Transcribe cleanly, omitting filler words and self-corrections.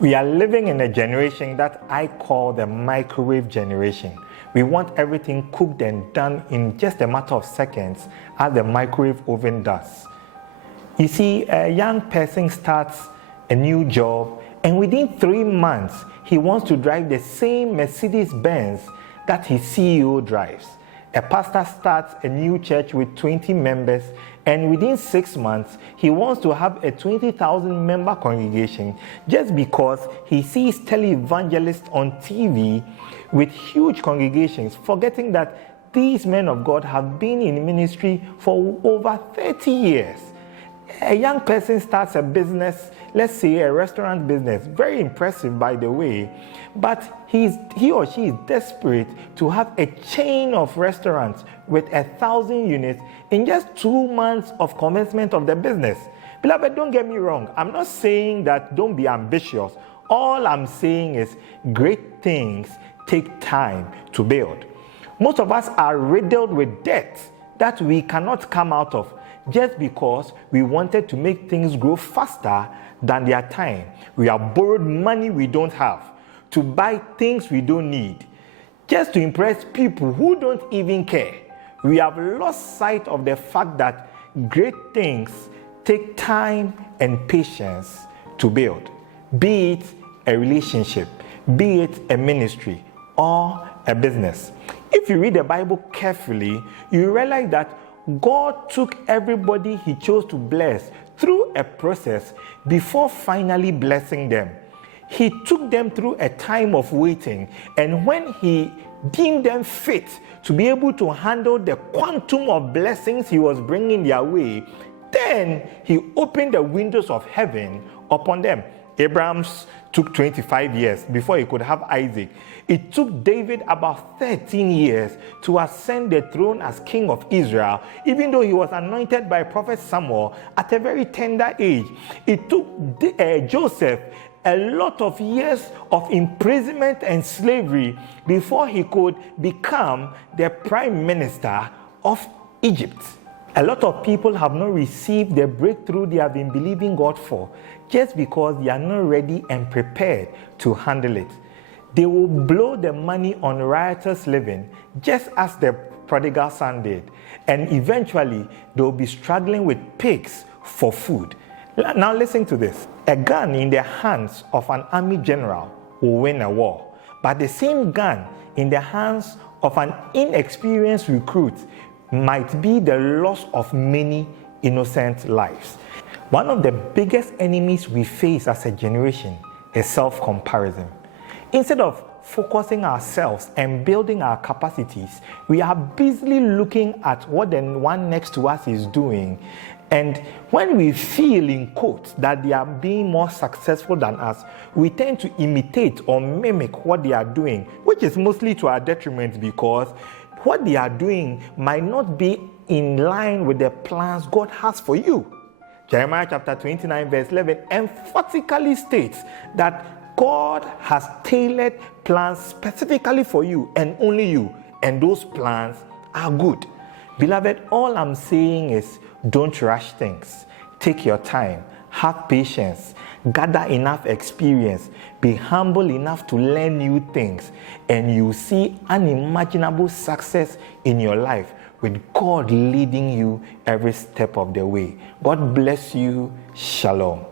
We are living in a generation that I call the microwave generation. We want everything cooked and done in just a matter of seconds, as the microwave oven does. You see, a young person starts a new job, and within 3 months, he wants to drive the same Mercedes-Benz that his CEO drives. A pastor starts a new church with 20 members, and within 6 months, he wants to have a 20,000 member congregation just because he sees televangelists on TV with huge congregations, forgetting that these men of God have been in ministry for over 30 years. A young person starts a business, let's say a restaurant business, very impressive by the way, but he or she is desperate to have a chain of restaurants with 1,000 units in just 2 months of commencement of the business. Beloved, don't get me wrong. I'm not saying that don't be ambitious. All I'm saying is great things take time to build. Most of us are riddled with debt that we cannot come out of, just because we wanted to make things grow faster than their time. We have borrowed money we don't have to buy things we don't need, just to impress people who don't even care. We have lost sight of the fact that great things take time and patience to build, be it a relationship, be it a ministry or a business. If you read the Bible carefully, you realize that God took everybody he chose to bless through a process before finally blessing them. He took them through a time of waiting, and when he deemed them fit to be able to handle the quantum of blessings he was bringing their way, then he opened the windows of heaven upon them. Abraham took 25 years before he could have Isaac. It took David about 13 years to ascend the throne as king of Israel, even though he was anointed by Prophet Samuel at a very tender age. It took Joseph a lot of years of imprisonment and slavery before he could become the prime minister of Egypt. A lot of people have not received the breakthrough they have been believing God for just because they are not ready and prepared to handle it. They will blow the money on riotous living just as the prodigal son did, and eventually they will be struggling with pigs for food. Now listen to this. A gun in the hands of an army general will win a war, but the same gun in the hands of an inexperienced recruit might be the loss of many innocent lives. One of the biggest enemies we face as a generation is self-comparison. Instead of focusing ourselves and building our capacities, we are busily looking at what the one next to us is doing. And when we feel, in quotes, that they are being more successful than us, we tend to imitate or mimic what they are doing, which is mostly to our detriment, because what they are doing might not be in line with the plans God has for you. Jeremiah chapter 29 verse 11 emphatically states that God has tailored plans specifically for you and only you, and those plans are good. Beloved, all I'm saying is don't rush things. Take your time. Have patience. Gather enough experience. Be humble enough to learn new things. And you see unimaginable success in your life with God leading you every step of the way. God bless you. Shalom.